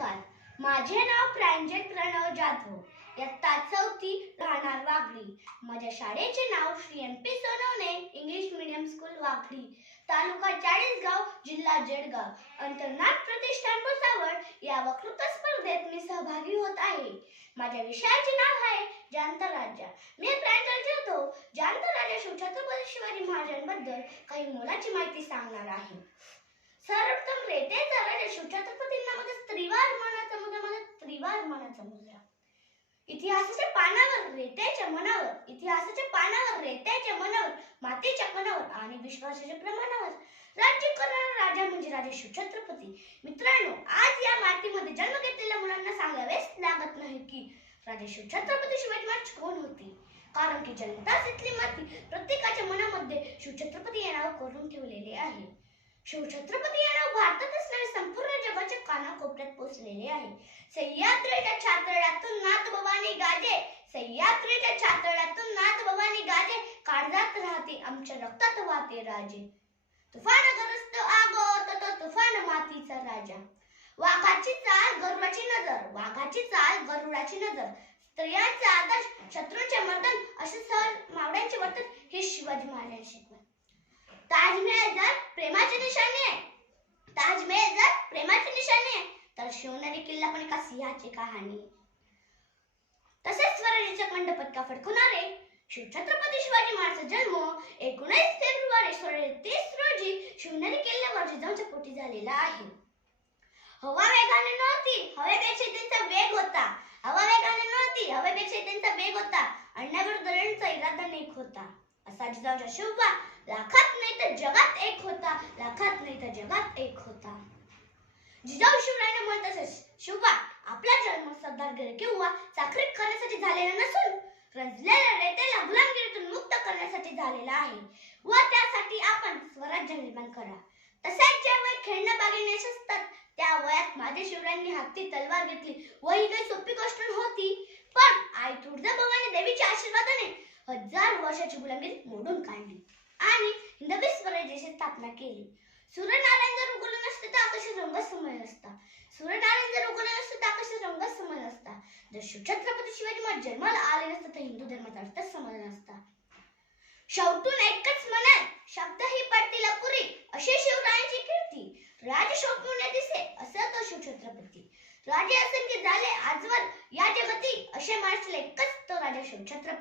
नमस्कार. माझे नाव प्रांजल प्रणव जाधव. इयत्ता 4थी, राहणार वाघडी. माझ्या शाळेचे नाव Shri MP Sonawane English medium school Waghadi, taluka Chalisgaon, जिल्हा जळगाव. अंतर्नाद प्रतिष्ठान भुसावळ या वक्तृत्व स्पर्धेत मी सहभागी होत आहे. माझ्या विषयाचे नाव आहे जांतरराजा. मी प्रांजल जाधव जांतरराजा छत्रपती शिवाजी महाराजांबद्दल काही मोलाची माहिती सांगणार आहे. सर्वप्रथम रेतेचा राजा शिवछत्रपतींना मध्ये त्रिवार मानाचा मुजरा. इतिहासाच्या पानावर रेत्याच्या मनावर मातीच्या कणावर आणि विश्वासाच्या प्रमाणावर राज्य करणारा राजा म्हणजे राजा शिवछत्रपती. मित्रांनो, आज या मातीमध्ये जन्म घेतलेल्या मुलांना सांगावेच लागत नाही की राजा शिवछत्रपती शिवाजी महाराज कोण होते, कारण की जन्मताच इथली माती प्रत्येकाच्या मनामध्ये शिवछत्रपती या नाव कोरून ठेवलेले आहे. शिवछत्रपती या नाव भारतातच नव्हे संपूर्ण जगाच्या कानाकोपऱ्यात पोहोचलेले आहे. सह्याद्रीच्या छातळ्यातून गाजे, काळजात राहते आमच्या रक्तात वाहते राजे. तुफान गरजत आगो तो तुफान मातीचा राजा. वाघाची चाल गरुडाची नजर, स्त्रियांचा आदर्श, शत्रूंचे मर्दन असे सहज मावळ्यांचे वर्तन हे शिवाजी महाराजांनी शिकवले. ताजमहल जर प्रेमाची निशाणी आहे तर शिवनेरी किल्ला पण एका सिंहाची कहाणी. तसेच स्वराज्याचा कंठपट्टा फडकवणारे शिवछत्रपती शिवाजी महाराजांचा जन्म 19 फेब्रुवारी 1630 रोजी शिवनेरी किल्ल्यावर जिजाऊच्या पोटी झालेला आहे. हवा वेगाने नव्हती, हवेपेक्षा त्यांचा वेग होता. अन्याविरुद्ध लढण्याचा इरादा नेक होता. असा जिजाऊचा शिवबा लाखात नाही तर जगात एक होता. जिजाऊ शिवरायांना म्हणत असे, शिवबा, आपला जन्म सरदारगिरी किंवा चाकरी करण्यासाठी झालेला नसून रंजलेल्या रेतेला गुलामगिरीतून मुक्त करण्यासाठी झालेला आहे व त्यासाठी आपण स्वराज्य निर्माण करा. तसेच ज्या वयात खेळण्या बागेने असतात त्या वयात माझ्या शिवरायांनी हाती तलवार घेतली व ही काही सोपी गोष्ट नव्हती. पण आई तुळजाभवानी देवीच्या आशीर्वादाने 1000 वर्षाची गुलामगिरी मोडून काढली आणि हिंदवी स्वराज्याची स्थापना केली. सूर्यनारायण जर उगवले नसते तर आकाशात रंगच नसता. जर शिवछत्रपती शिवाजी महाराज जन्माला आले नसते तर हिंदू धर्माचा अर्थच समजला नसता. शेवटून एकच म्हणाल, शब्द ही पडतील अपुरी, अशी शिवरायांची कीर्ती. राज शोभून दिसे असा तो शिवछत्रपती. राजे असंख्य झाले आजवर या जगती, असे म्हटले एकच तो राजा शिवछत्रपती.